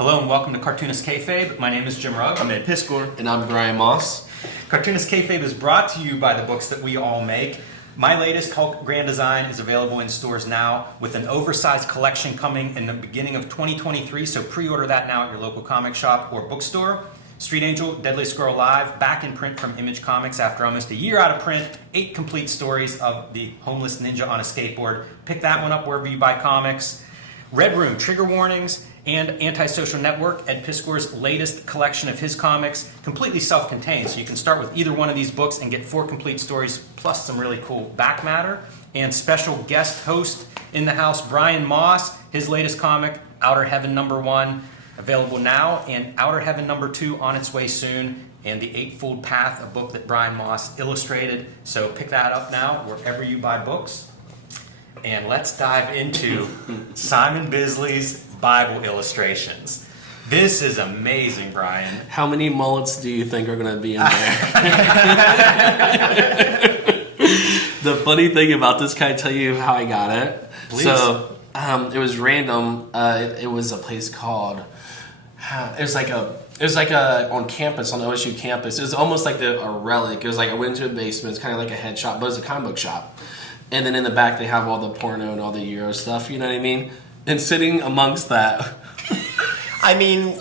Hello and welcome to Cartoonist Kayfabe. My name is Jim Rugg. I'm Ed Piscor. And I'm Brian Moss. Cartoonist Kayfabe is brought to you by the books that we all make. My latest Hulk Grand Design is available in stores now with an oversized collection coming in the beginning of 2023, so pre-order that now at your local comic shop or bookstore. Street Angel, Deadly Squirrel Live, back in print from Image Comics after almost a year out of print. 8 complete stories of the homeless ninja on a skateboard. Pick that one up wherever you buy comics. Red Room, Trigger Warnings, and Antisocial Network, Ed Piscor's latest collection of his comics, completely self-contained, so you can start with either one of these books and get 4 complete stories, plus some really cool back matter. And special guest host in the house, Brian Moss, his latest comic, Outer Heaven #1, available now, and Outer Heaven #2 on its way soon, and The Eightfold Path, a book that Brian Moss illustrated. So pick that up now wherever you buy books. And let's dive into Simon Bisley's Bible illustrations. This is amazing, Brian. How many mullets do you think are going to be in there? The funny thing about this, can I tell you how I got it? Please. So, it was random. It was a place called... It was like a on campus, on the OSU campus. It was almost like a relic. It was like I went into a basement. It's kind of like a head shop, but it was a comic book shop. And then in the back, they have all the porno and all the Euro stuff, you know what I mean? And sitting amongst that... I mean,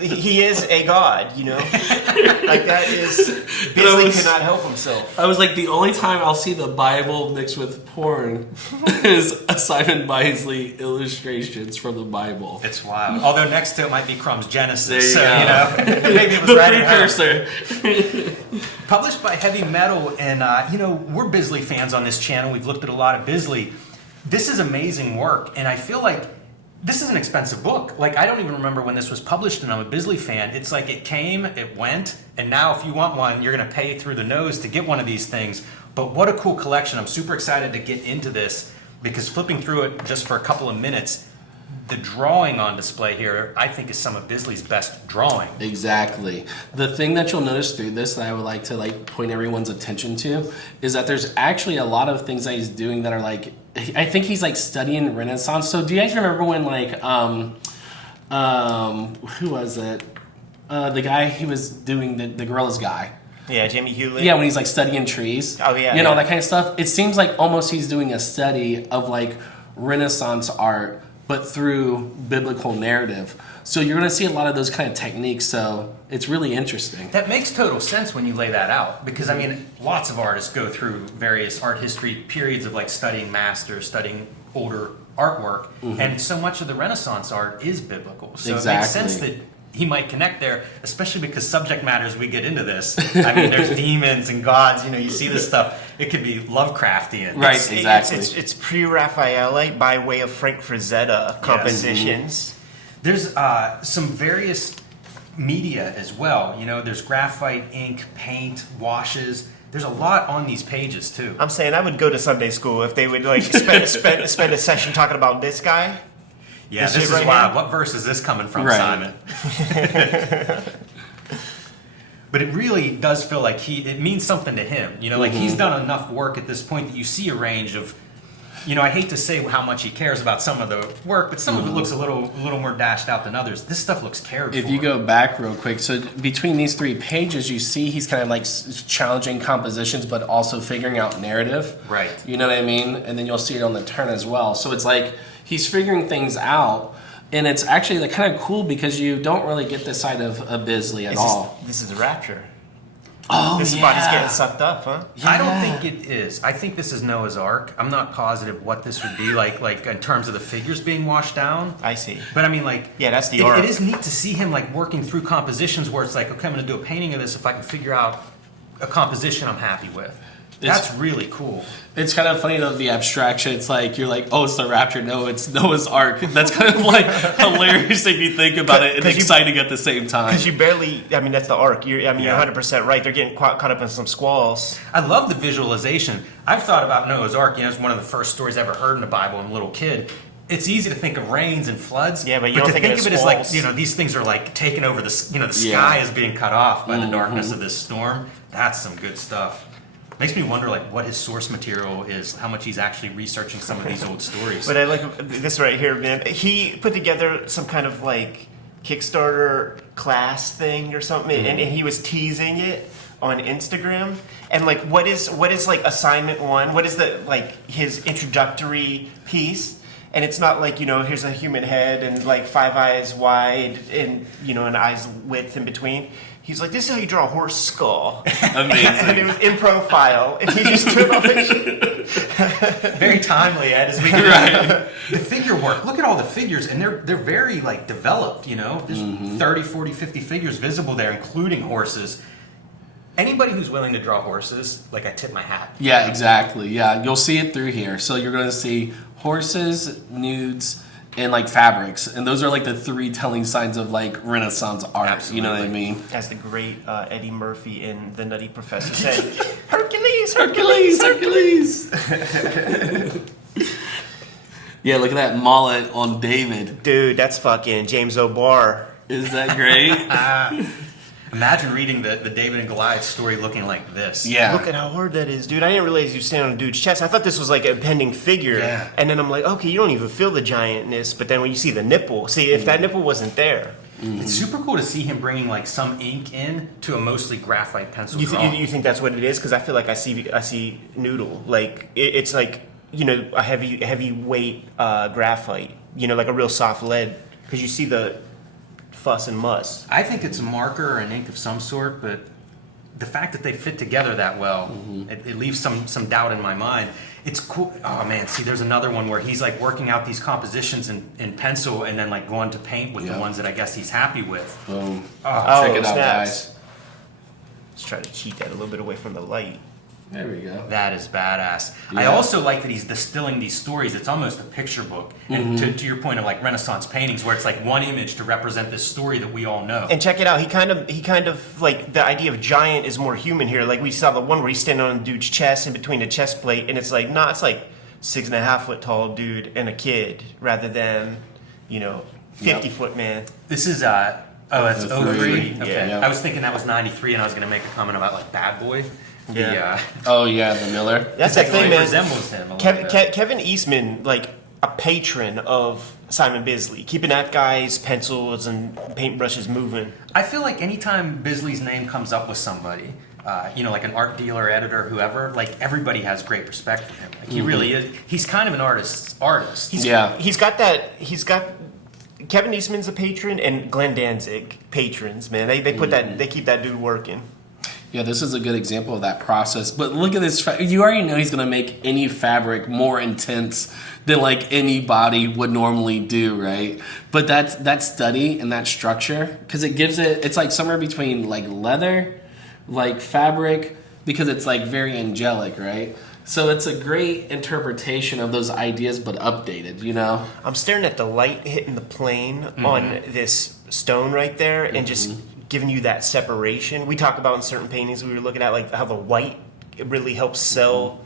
he is a god, you know? Like, that is... Bisley cannot help himself. I was like, the only time I'll see the Bible mixed with porn is Simon Bisley illustrations from the Bible. It's wild. Although next to it might be Crumb's Genesis. There you so, go. you know, maybe it was The right precursor. Published by Heavy Metal, and we're Bisley fans on this channel. We've looked at a lot of Bisley. This is amazing work, and I feel like this is an expensive book. Like, I don't even remember when this was published, and I'm a Bisley fan. It's like it came, it went, and now if you want one, you're going to pay through the nose to get one of these things. But what a cool collection. I'm super excited to get into this, because flipping through it just for a couple of minutes, the drawing on display here, I think, is some of Bisley's best drawing. Exactly. The thing that you'll notice through this that I would like to point everyone's attention to is that there's actually a lot of things that he's doing that are I think he's studying Renaissance. So do you guys remember when who was it? The guy he was doing the Gorillas guy. Yeah, Jimmy Hewlett. Yeah, when he's studying trees. Oh yeah. You know, that kind of stuff. It seems like almost he's doing a study of Renaissance art, but through biblical narrative. So you're going to see a lot of those kind of techniques, so it's really interesting. That makes total sense when you lay that out, because, I mean, lots of artists go through various art history periods of, studying masters, studying older artwork, and so much of the Renaissance art is biblical. So exactly. It makes sense that he might connect there, especially because subject matter as we get into this. I mean, there's demons and gods, you see this stuff. It could be Lovecraftian. Right, exactly. It's pre-Raphaelite by way of Frank Frazetta compositions. Yes. There's some various media as well. There's graphite, ink, paint, washes. There's a lot on these pages too. I'm saying I would go to Sunday school if they would spend a session talking about this guy. Yeah, this is right wild. What verse is this coming from, right. Simon? But it really does feel like it means something to him. He's done enough work at this point that you see a range of, I hate to say how much he cares about some of the work, but some of it looks a little more dashed out than others. This stuff looks cared for. If you go back real quick, so between these 3 pages, you see he's kind of challenging compositions, but also figuring out narrative. Right. You know what I mean? And then you'll see it on the turn as well. So it's he's figuring things out, and it's actually kind of cool because you don't really get this side of Bisley at all. This is the Rapture. Oh, this body's getting sucked up, huh? Yeah. I don't think it is. I think this is Noah's Ark. I'm not positive what this would be like in terms of the figures being washed down. I see. But I mean, yeah, that's the Ark. It is neat to see him working through compositions where it's okay, I'm going to do a painting of this if I can figure out a composition I'm happy with. That's really cool. It's kind of funny though, the abstraction. It's you're oh, it's the Rapture. No, it's Noah's Ark. That's kind of hilarious if you think about it, and exciting at the same time. Because you barely, that's the Ark. You're 100% right. They're getting caught up in some squalls. I love the visualization. I've thought about Noah's Ark. It's one of the first stories I ever heard in the Bible when a little kid. It's easy to think of rains and floods. Yeah, but you don't think of it as these things are taking over the sky is being cut off by the darkness of this storm. That's some good stuff. Makes me wonder, like, what his source material is, how much he's actually researching some of these old stories. But I like this right here, man. He put together some kind of like Kickstarter class thing or something, and he was teasing it on Instagram. And like, what is like assignment 1? What is the like his introductory piece? And it's not like, here's a human head and like 5 eyes wide and an eyes width in between. He's like, this is how you draw a horse skull. Amazing. And it was in profile, and he just took all that shit. Very timely, Ed, as we do. Right. The figure work, look at all the figures, and they're very, like, developed, There's 30, 40, 50 figures visible there, including horses. Anybody who's willing to draw horses, like, I tip my hat. Yeah, exactly. Yeah, you'll see it through here. So you're going to see horses, nudes, and like fabrics, and those are like the 3 telling signs of like Renaissance art. Absolutely. You know what I mean? As the great Eddie Murphy in The Nutty Professor said, Hercules, Hercules, Hercules. Yeah, look at that mullet on David. Dude, that's fucking James O'Barr. Is that great? Imagine reading the David and Goliath story looking like this. Yeah. Look at how hard that is, dude. I didn't realize you stand on a dude's chest. I thought this was like a pending figure. Yeah. And then I'm like, okay, you don't even feel the giantness. But then when you see the nipple, if that nipple wasn't there. It's super cool to see him bringing like some ink in to a mostly graphite pencil You drawing. think that's what it is? Because I feel like I see noodle. Like, it's like, a heavy weight graphite. Like a real soft lead. Because you see the fuss and muss. I think it's a marker or an ink of some sort, but the fact that they fit together that well, it leaves some doubt in my mind. It's cool. Oh man, see, there's another one where he's like working out these compositions in pencil and then like going to paint with the ones that I guess he's happy with. Boom. Oh, Check it out, snaps. guys. Let's try to cheat that a little bit away from the light. There we go. That is badass. I Yeah. also like that he's distilling these stories. It's almost a picture book. And to your point of like Renaissance paintings, where it's like one image to represent this story that we all know. And check it out. He kind of like the idea of giant is more human here. Like we saw the one where he's standing on a dude's chest in between a chest plate, and it's like it's like 6.5 foot tall dude and a kid rather than 50-foot man. This is that's 03. Okay. Yeah. I was thinking that was 93, and I was going to make a comment about like Bad Boy. Yeah. Oh yeah, the Miller. That's the thing, man. Resembles him a little bit. Kevin Eastman, like a patron of Simon Bisley, keeping that guy's pencils and paintbrushes moving. I feel like anytime Bisley's name comes up with somebody, like an art dealer, editor, whoever, like everybody has great respect for him. Like he really is. He's kind of an artist. He's got Kevin Eastman's a patron, and Glenn Danzig patrons. Man, they put they keep that dude working. Yeah, this is a good example of that process. But look at this. You already know he's going to make any fabric more intense than like anybody would normally do, right? But that study and that structure, because it gives it's like somewhere between like leather, like fabric, because it's like very angelic, right? So it's a great interpretation of those ideas, but updated, I'm staring at the light hitting the plane on this stone right there, and just giving you that separation. We talk about in certain paintings we were looking at, like how the white really helps sell,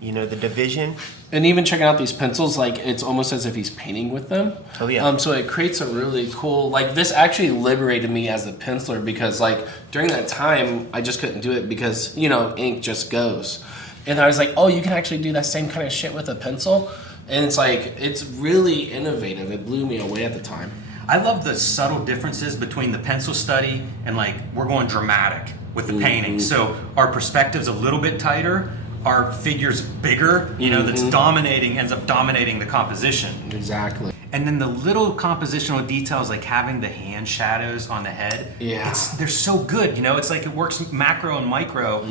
the division. And even checking out these pencils, like it's almost as if he's painting with them. Oh yeah. So it creates a really cool, like this actually liberated me as a penciler, because like during that time I just couldn't do it because ink just goes. And I was like, oh, you can actually do that same kind of shit with a pencil. And it's like, it's really innovative. It blew me away at the time. I love the subtle differences between the pencil study and like we're going dramatic with the painting. So our perspective's a little bit tighter, our figure's bigger, that's ends up dominating the composition. Exactly. And then the little compositional details, like having the hand shadows on the head, they're so good. It's like it works macro and micro.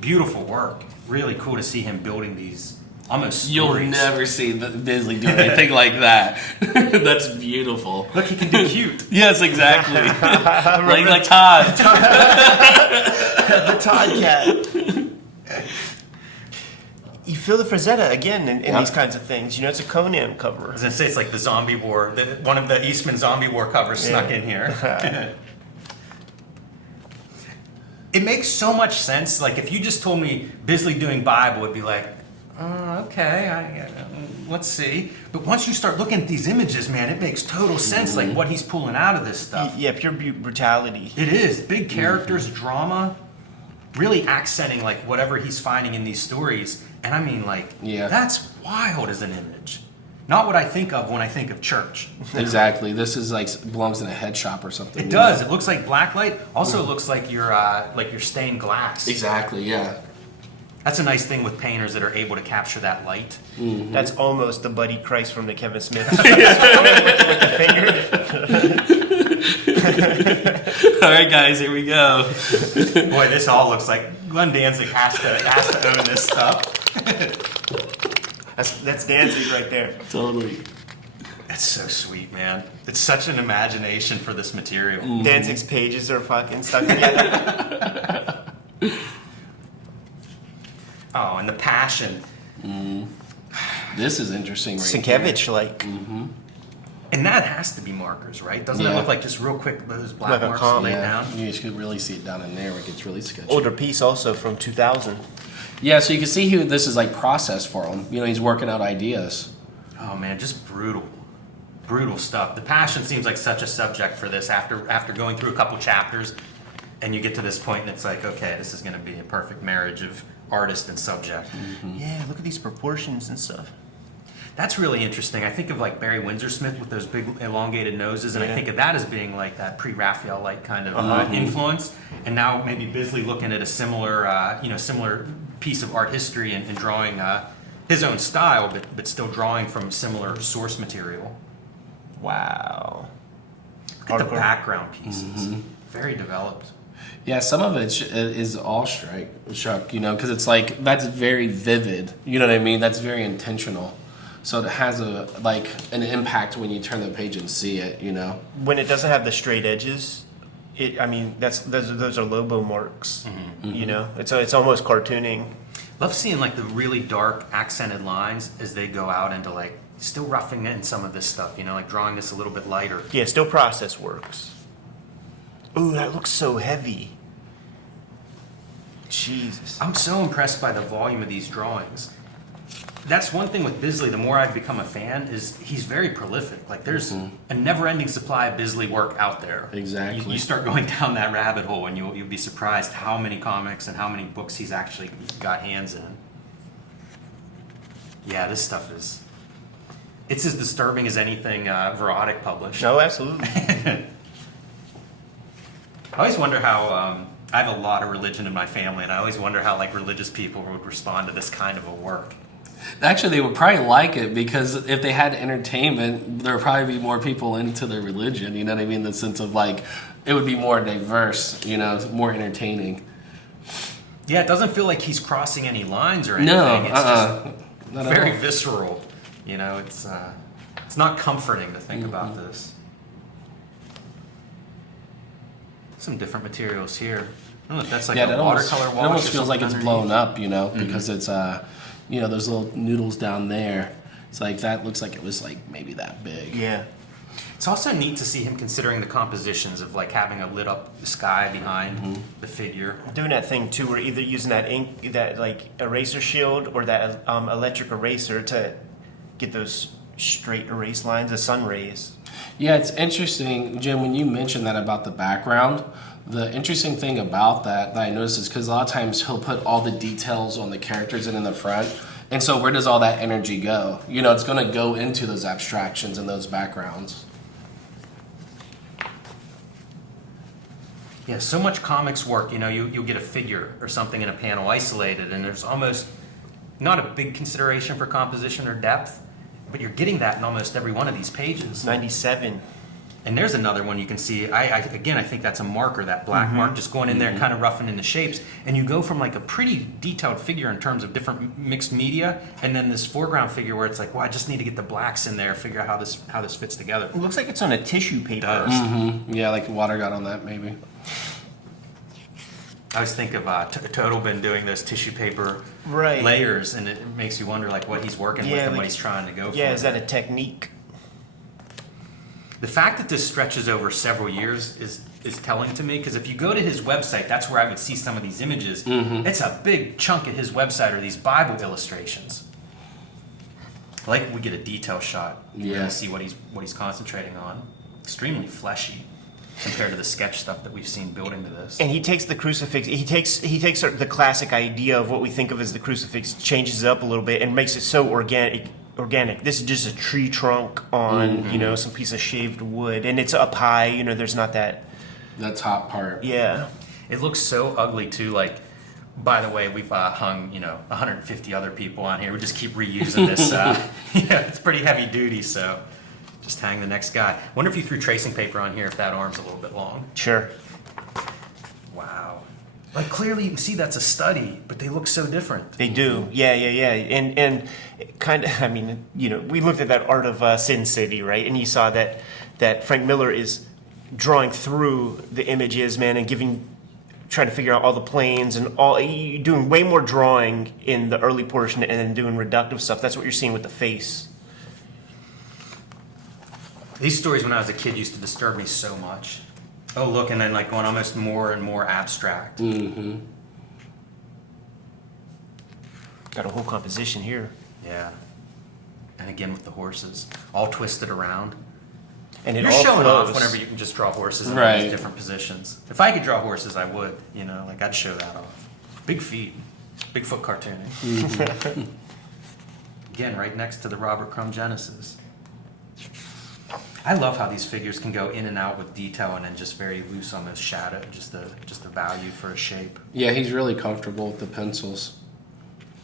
Beautiful work. Really cool to see him building these almost stories. You'll never see Bisley do anything like that. That's beautiful. Look, he can do cute. Yes, exactly. like Todd. The Todd cat. You feel the Frazetta again in these kinds of things. It's a Conan cover. I was going to say, it's like the Zombie War. One of the Eastman Zombie War covers snuck in here. It makes so much sense. Like, if you just told me Bisley doing Bible, would be like, okay, let's see. But once you start looking at these images, man, it makes total sense, like what he's pulling out of this stuff. Yeah, pure brutality. It is. Big characters, drama. really accenting like whatever he's finding in these stories. And I mean, like, that's wild as an image. Not what I think of when I think of church. Exactly. This is like belongs in a head shop or something. It does. It looks like blacklight. Also, it looks like your stained glass. Exactly. Yeah. That's a nice thing with painters that are able to capture that light. Mm-hmm. That's almost the Buddy Christ from the Kevin Smith. With the finger. All right, guys, here we go. Boy, this all looks like Glenn Danzig has to own this stuff. That's Danzig right there. Totally. That's so sweet, man. It's such an imagination for this material. Danzig's pages are fucking stuck together. Oh, and the passion. This is interesting right Sienkiewicz-like. Mm-hmm. And that has to be markers, right? Doesn't it look like just real quick those black Like a marks comb. laid down? You just could really see it down in there where it gets really sketchy. Older piece also from 2000. Yeah, so you can see this is like process for him. You know, he's working out ideas. Oh man, just brutal stuff. The passion seems like such a subject for this after going through a couple chapters, and you get to this point and it's like, okay, this is going to be a perfect marriage of artist and subject. Mm-hmm. Yeah, look at these proportions and stuff. That's really interesting. I think of like Barry Windsor Smith with those big elongated noses, and I think of that as being like that pre-Raphaelite kind of influence. And now maybe Bisley looking at a similar piece of art history and drawing his own style, but still drawing from similar source material. Wow. Look at the background pieces. Very developed. Yeah, some of it is awestruck, you know, because it's like, that's very vivid. You know what I mean? That's very intentional. So it has an impact when you turn the page and see it, you know. When it doesn't have the straight edges, those are Lobo marks. You know, it's almost cartooning. Love seeing like the really dark accented lines as they go out into like still roughing in some of this stuff, you know, like drawing this a little bit lighter. Yeah, still process works. Ooh, that looks so heavy. Jesus. I'm so impressed by the volume of these drawings. That's one thing with Bisley, the more I've become a fan, is he's very prolific. Like there's a never-ending supply of Bisley work out there. Exactly. You start going down that rabbit hole and you'll be surprised how many comics and how many books he's actually got hands in. Yeah, this stuff it's as disturbing as anything Verotic published. No, absolutely. I always wonder how I have a lot of religion in my family, and I always wonder how like religious people would respond to this kind of a work. Actually, they would probably like it because if they had entertainment, there would probably be more people into their religion. You know what I mean? The sense of like, it would be more diverse, you know, more entertaining. Yeah, it doesn't feel like he's crossing any lines or anything. No, It's just very visceral. You know, it's not comforting to think about this. Some different materials here. I don't know if that's like a watercolor wash. It almost feels like it's underneath. blown up, you know, because it's you know, those little noodles down there. It's like that looks like it was like maybe that big. Yeah. It's also neat to see him considering the compositions of like having a lit up sky behind the figure. Doing that thing too, we're either using that ink, that like eraser shield, or that electric eraser to get those straight erase lines, the sun rays. Yeah, it's interesting, Jim, when you mentioned that about the background. The interesting thing about that I noticed is because a lot of times he'll put all the details on the characters and in the front. And so where does all that energy go? You know, it's going to go into those abstractions and those backgrounds. Yeah, so much comics work, you know, you'll get a figure or something in a panel isolated, and there's almost not a big consideration for composition or depth, but you're getting that in almost every one of these pages. 97. And there's another one you can see. I think that's a marker, that black mark, just going in there and kind of roughing in the shapes. And you go from like a pretty detailed figure in terms of different mixed media, and then this foreground figure where it's like, well, I just need to get the blacks in there, figure out how this fits together. It looks like it's on a tissue paper. It does. Yeah, like water got on that maybe. I always think of Total been doing those tissue paper layers, and it makes you wonder like what he's working with and what he's trying to go for. Yeah, is that a technique? The fact that this stretches over several years is telling to me, because if you go to his website, that's where I would see some of these images. It's a big chunk of his website are these Bible illustrations. Like we get a detail shot, you really see what he's concentrating on. Extremely fleshy. compared to the sketch stuff that we've seen built into this. And he takes the crucifix. He takes the classic idea of what we think of as the crucifix, changes it up a little bit, and makes it so organic. This is just a tree trunk on some piece of shaved wood, and it's up high. There's not that. The top part. Yeah. It looks so ugly too. Like, by the way, we've hung 150 other people on here. We just keep reusing this. It's pretty heavy duty, so just hang the next guy. Wonder if you threw tracing paper on here if that arm's a little bit long. Sure. Wow. Like, clearly you can see that's a study, but they look so different. They do. Yeah. And kind of, we looked at that art of Sin City, right? And you saw that Frank Miller is drawing through the images, man, and trying to figure out all the planes and all. You're doing way more drawing in the early portion and then doing reductive stuff. That's what you're seeing with the face. These stories when I was a kid used to disturb me so much. Oh, look, and then like going almost more and more abstract. Mm-hmm. Got a whole composition here. Yeah. And again with the horses, all twisted around. And You're all showing flows. off whenever you can just draw horses in all Right. these different positions. If I could draw horses, I would. I'd show that off. Big feet. Bigfoot cartooning. Mm-hmm. Again, right next to the Robert Crumb Genesis. I love how these figures can go in and out with detail and then just very loose on this shadow, just the value for a shape. Yeah, he's really comfortable with the pencils.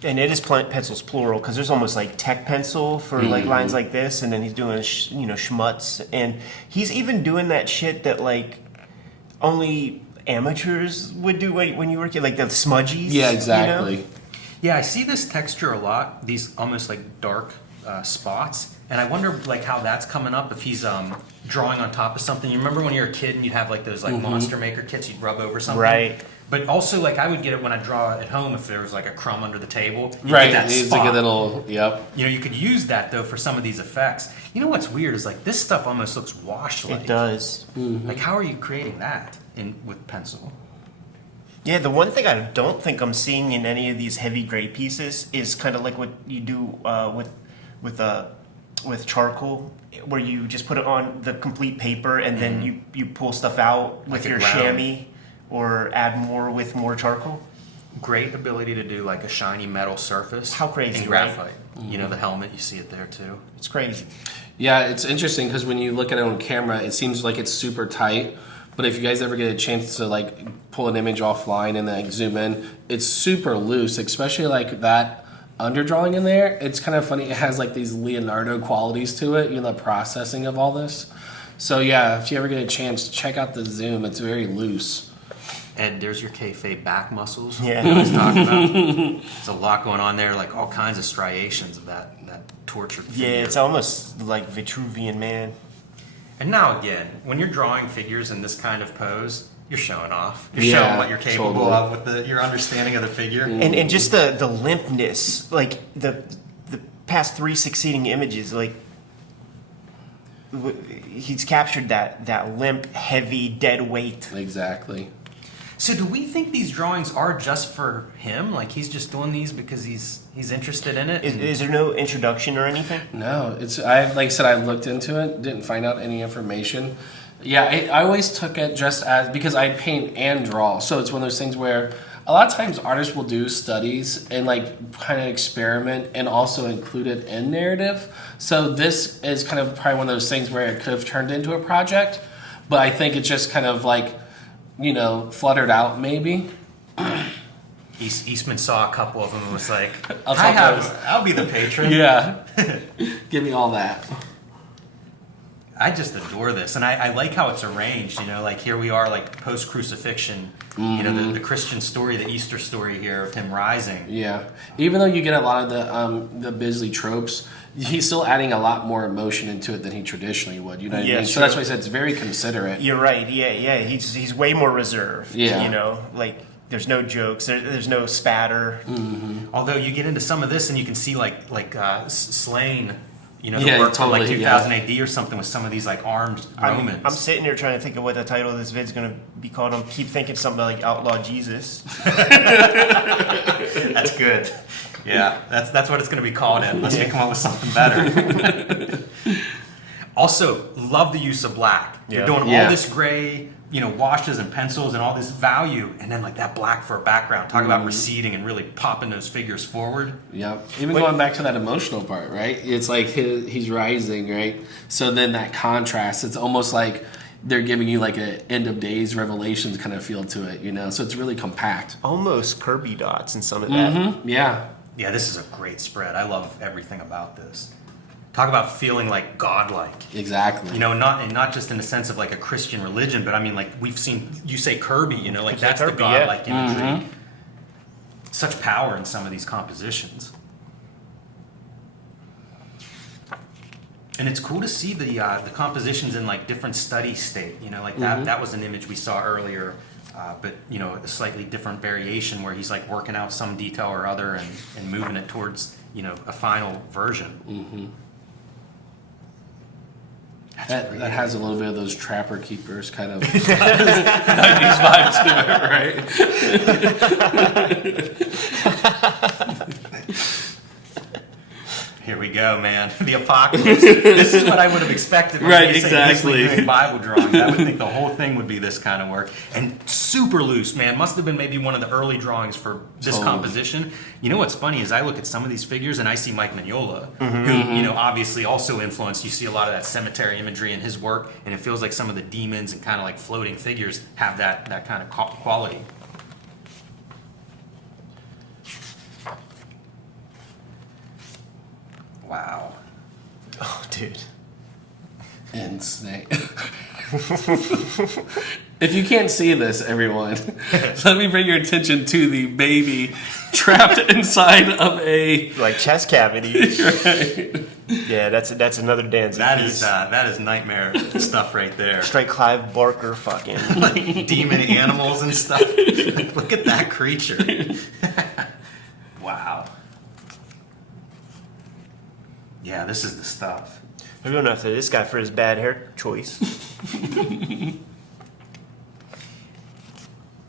And it is pencils plural because there's almost like tech pencil for like lines like this, and then he's doing schmutz, and he's even doing that shit that like only amateurs would do when you were a kid, like the smudgies. Yeah, exactly. Yeah, I see this texture a lot. These almost like dark spots, and I wonder like how that's coming up if he's drawing on top of something. You remember when you were a kid and you'd have like those like Monster Maker kits you'd rub over something, Right. But also like I would get it when I draw at home if there was like a crumb under the table. You Right, get that it's spot. like a little, yep. You could use that though for some of these effects. You know what's weird is like this stuff almost looks washed-like. It does. Like how are you creating that with pencil? Yeah, the one thing I don't think I'm seeing in any of these heavy gray pieces is kind of like what you do with charcoal, where you just put it on the complete paper and then you pull stuff out with Like a your ground. chamois or add more with more charcoal. Great ability to do like a shiny metal surface. How crazy, in right? graphite. The helmet, you see it there too. It's crazy. Yeah, it's interesting because when you look at it on camera, it seems like it's super tight. But if you guys ever get a chance to like pull an image offline and like zoom in, it's super loose, especially like that underdrawing in there. It's kind of funny. It has like these Leonardo qualities to it, the processing of all this. So yeah, if you ever get a chance, check out the zoom. It's very loose. Ed, there's your kayfabe back muscles. Yeah. I was talking about. There's a lot going on there, like all kinds of striations of that tortured figure. Yeah, it's almost like Vitruvian Man. And now again, when you're drawing figures in this kind of pose, you're showing off. You're Yeah, showing what you're capable totally. of with your understanding of the figure. And just the limpness, like the past 3 succeeding images, like he's captured that limp, heavy, dead weight. Exactly. So do we think these drawings are just for him? Like he's just doing these because he's interested in it? Is there no introduction or anything? No, like I said, I looked into it, didn't find out any information. Yeah, I always took it just as, because I paint and draw, so it's one of those things where a lot of times artists will do studies and like kind of experiment and also include it in narrative. So this is kind of probably one of those things where it could have turned into a project, but I think it's just kind of like, fluttered out maybe. Eastman saw a couple of them and was like, I'll I'll be the patron. Yeah. Give me all that. I just adore this, and I like how it's arranged. Like here we are, like post crucifixion. The Christian story, the Easter story here of him rising. Yeah. Even though you get a lot of the Bisley tropes, he's still adding a lot more emotion into it than he traditionally would. You know what I mean? So that's why I said it's very considerate. You're right. Yeah. He's way more reserved. Yeah. Like there's no jokes. There's no spatter. Although you get into some of this, and you can see like Slain. The Yeah, work from like totally, 2000 AD or something with some of these like armed Romans. I'm sitting here trying to think of what the title of this vid's gonna be called. I keep thinking something like Outlaw Jesus. That's good. Yeah, that's what it's going to be called in, unless we come up with something better. Also, love the use of black. You're doing all this gray, washes and pencils and all this value, and then like that black for a background. Talk about receding and really popping those figures forward. Yep. Even going back to that emotional part, right? It's like he's rising, right? So then that contrast, it's almost like they're giving you like a end of days Revelations kind of feel to it, So it's really compact. Almost Kirby dots in some of that. Yeah. Yeah, this is a great spread. I love everything about this. Talk about feeling like godlike. Exactly. Not just in the sense of like a Christian religion, but I mean, like we've seen, you say Kirby, like that's Kirby, the godlike imagery. Such power in some of these compositions. And it's cool to see the compositions in like different study state. Like that was an image we saw earlier, but a slightly different variation where he's like working out some detail or other and moving it towards a final version. That has a little bit of those Trapper Keepers kind of 90s vibe to it, right? Here we go, man. The apocalypse. This is what I would have expected. Right, Bisley exactly. doing Bible drawings. I would think the whole thing would be this kind of work. And super loose, man. Must have been maybe one of the early drawings for this composition. What's funny is I look at some of these figures and I see Mike Mignola, who, obviously also influenced. You see a lot of that cemetery imagery in his work, and it feels like some of the demons and kind of like floating figures have that kind of quality. Wow. Oh, dude. Insane. If you can't see this, everyone, let me bring your attention to the baby trapped inside of a Like chest cavity. Right. Yeah, that's another Danzig piece. That is nightmare stuff right there. Straight Clive Barker fucking. Like demon animals and stuff. Look at that creature. Wow. Yeah, this is the stuff. We're going after this guy for his bad hair choice.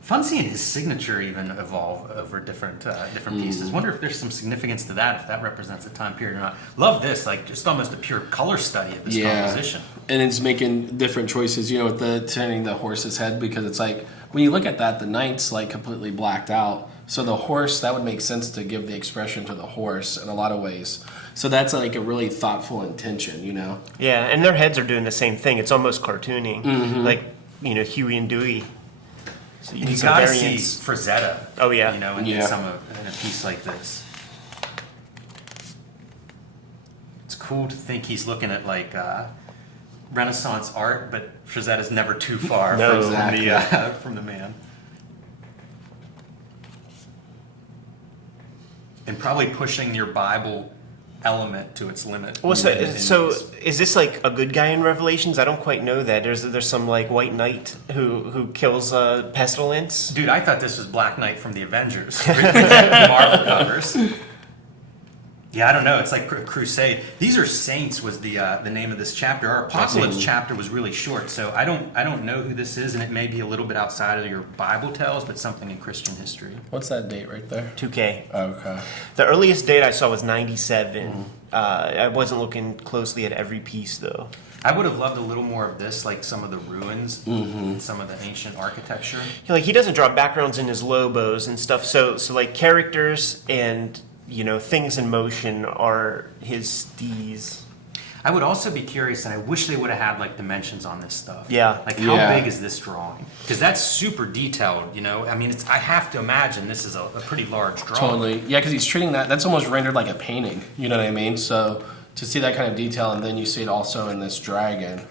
Fun seeing his signature even evolve over different pieces. Wonder if there's some significance to that, if that represents a time period or not. Love this, like just almost a pure color study of this composition. And it's making different choices, with the turning the horse's head, because it's like when you look at that, the knight's like completely blacked out. So the horse, that would make sense to give the expression to the horse in a lot of ways. So that's like a really thoughtful intention, Yeah, and their heads are doing the same thing. It's almost cartooning, like Huey and Dewey. So You gotta see Frazetta. Oh yeah, in a piece like this. It's cool to think he's looking at like Renaissance art, but Frazetta's never too far from the man. And probably pushing your Bible element to its limit. Well, so is this like a good guy in Revelations? I don't quite know that. There's some like white knight who kills pestilence. Dude, I thought this was Black Knight from the Avengers. Marvel covers. Yeah, I don't know. It's like Crusade. These are Saints was the name of this chapter. Our Apocalypse chapter was really short, so I don't know who this is, and it may be a little bit outside of your Bible tells, but something in Christian history. What's that date right there? 2K. Okay. The earliest date I saw was 97. I wasn't looking closely at every piece though. I would have loved a little more of this, like some of the ruins and some of the ancient architecture. He doesn't draw backgrounds in his lobos and stuff. So like characters and things in motion are his steez. I would also be curious, and I wish they would have had like dimensions on this stuff. Yeah. Like how big is this drawing? Because that's super detailed. I mean, I have to imagine this is a pretty large drawing. Totally. Yeah, because he's treating that's almost rendered like a painting. You know what I mean? So to see that kind of detail, and then you see it also in this dragon.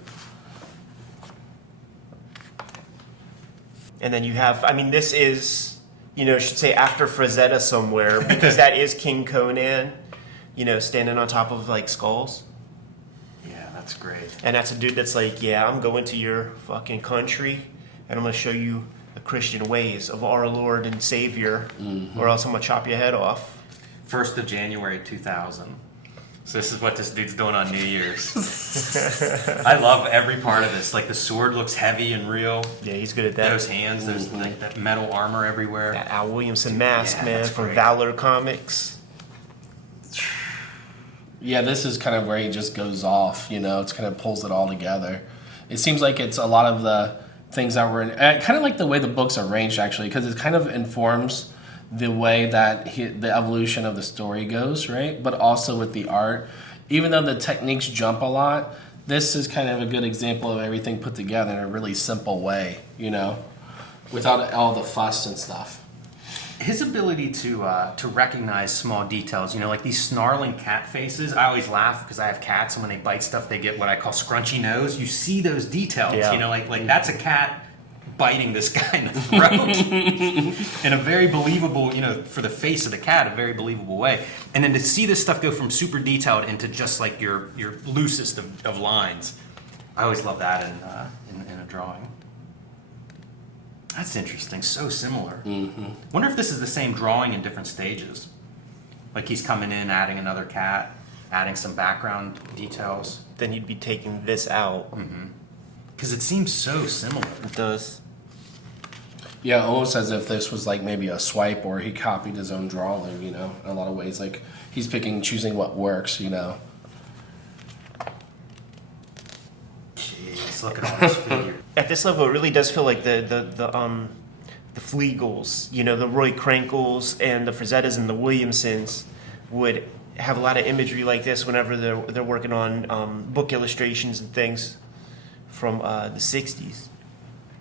And then you have, this is, should say after Frazetta somewhere, because that is King Conan, standing on top of like skulls. Yeah, that's great. And that's a dude that's like, yeah, I'm going to your fucking country, and I'm going to show you the Christian ways of our Lord and Savior, or else I'm going to chop your head off. 1st of January 2000. So this is what this dude's doing on New Year's. I love every part of this. Like the sword looks heavy and real. Yeah, he's good at that. Those hands, there's like that metal armor everywhere. That Al Williamson mask, man, that's from great. Valor Comics. Yeah, this is kind of where he just goes off, you know, it's kind of pulls it all together. It seems like it's a lot of the things that were in, kind of like the way the book's arranged actually, because it kind of informs the way that the evolution of the story goes, right? But also with the art, even though the techniques jump a lot, this is kind of a good example of everything put together in a really simple way, you know, without all the fuss and stuff. His ability to recognize small details, you know, like these snarling cat faces. I always laugh because I have cats, and when they bite stuff, they get what I call scrunchy nose. You see those details, Yeah. you know, like that's a cat biting this guy in the throat in a very believable, you know, for the face of the cat, a very believable way. And then to see this stuff go from super detailed into just like your loosest of lines, I always love that in a drawing. That's interesting. So similar. Mm-hmm. Wonder if this is the same drawing in different stages. Like he's coming in, adding another cat, adding some background details. Then you'd be taking this out. Because it seems so similar. It does. Yeah, almost as if this was like maybe a swipe or he copied his own drawing, you know, in a lot of ways. Like he's choosing what works, you know. Jeez, look at all this figure. At this level, it really does feel like the Flegels, you know, the Roy Krankles and the Frazettas and the Williamsons would have a lot of imagery like this whenever they're working on book illustrations and things from the 60s.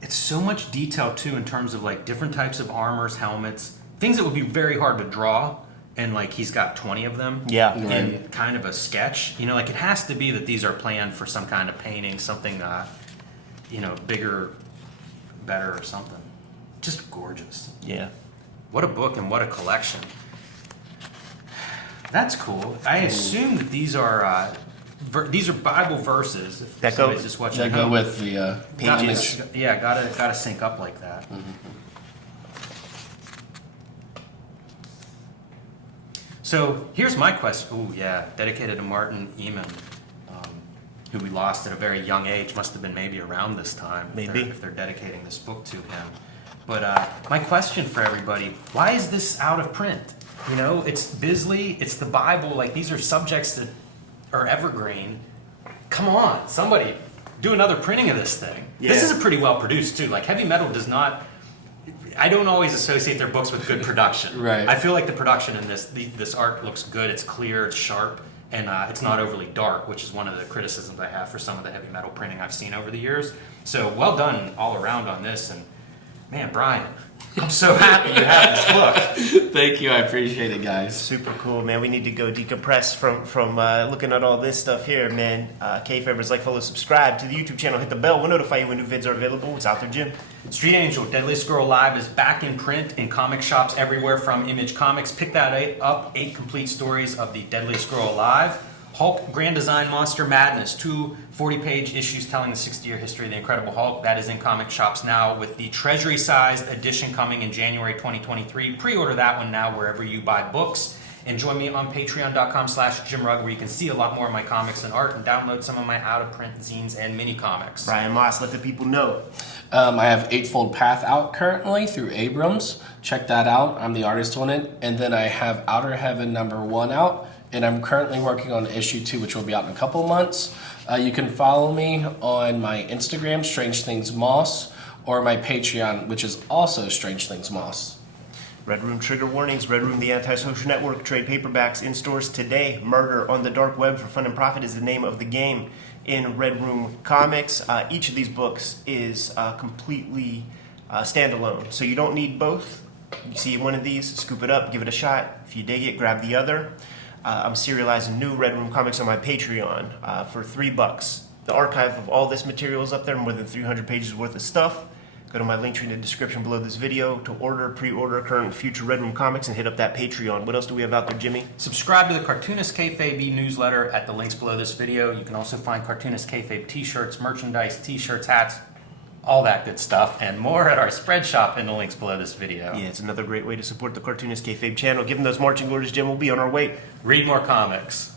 It's so much detail too in terms of like different types of armors, helmets, things that would be very hard to draw, and like he's got 20 of them. Yeah. In kind of a sketch. You know, like it has to be that these are planned for some kind of painting, something you know, bigger, better or something. Just gorgeous. Yeah. What a book and what a collection. That's cool. I assume that these are Bible verses. If That somebody's go- just watching That at go home. with the Pages. Yeah, gotta sync up like that. So here's my question. Oh yeah, dedicated to Martin Eamon, who we lost at a very young age. Must have been maybe around this time. Maybe. If they're dedicating this book to him. But my question for everybody: why is this out of print? You know, it's Bisley, it's the Bible. Like these are subjects that are evergreen. Come on, somebody do another printing of this thing. Yeah. This is a pretty well produced too. Like Heavy Metal does not. I don't always associate their books with good production. Right. I feel like the production in this art looks good. It's clear, it's sharp, and it's not overly dark, which is one of the criticisms I have for some of the Heavy Metal printing I've seen over the years. So well done all around on this. And man, Brian, I'm so happy you have this book. Thank you, I appreciate it, guys. Super cool, man. We need to go decompress from looking at all this stuff here, man. Kayfabers, like, follow, subscribe to the YouTube channel. Hit the bell. We'll notify you when new vids are available. It's out there, Jim. Street Angel, Deadly Scroll Live is back in print in comic shops everywhere from Image Comics. Pick that up. 8 complete stories of the Deadly Scroll Live. Hulk Grand Design Monster Madness, 2 40-page issues telling the 60-year history of the Incredible Hulk. That is in comic shops now with the treasury-sized edition coming in January 2023. Pre-order that one now wherever you buy books. And join me on patreon.com/JimRugg where you can see a lot more of my comics and art and download some of my out-of-print zines and mini-comics. Brian Moss, let the people know. I have Eightfold Path out currently through Abrams. Check that out. I'm the artist on it. And then I have Outer Heaven #1 out. And I'm currently working on issue 2, which will be out in a couple months. You can follow me on my Instagram, Strange Things Moss, or my Patreon, which is also Strange Things Moss. Red Room trigger warnings. Red Room, the antisocial network. Trade paperbacks in stores today. Murder on the dark web for fun and profit is the name of the game in Red Room Comics. Each of these books is completely standalone, so you don't need both. You see one of these, scoop it up, give it a shot. If you dig it, grab the other. I'm serializing new Red Room Comics on my Patreon for $3. The archive of all this material is up there, more than 300 pages worth of stuff. Go to my link tree in the description below this video to order, pre-order current and future Red Room Comics and hit up that Patreon. What else do we have out there, Jimmy? Subscribe to the Cartoonist Kayfabe newsletter at the links below this video. You can also find Cartoonist Kayfabe t-shirts, merchandise, t-shirts, hats, all that good stuff, and more at our spread shop in the links below this video. Yeah, it's another great way to support the Cartoonist Kayfabe channel. Given those marching orders, Jim, we'll be on our way. Read more comics.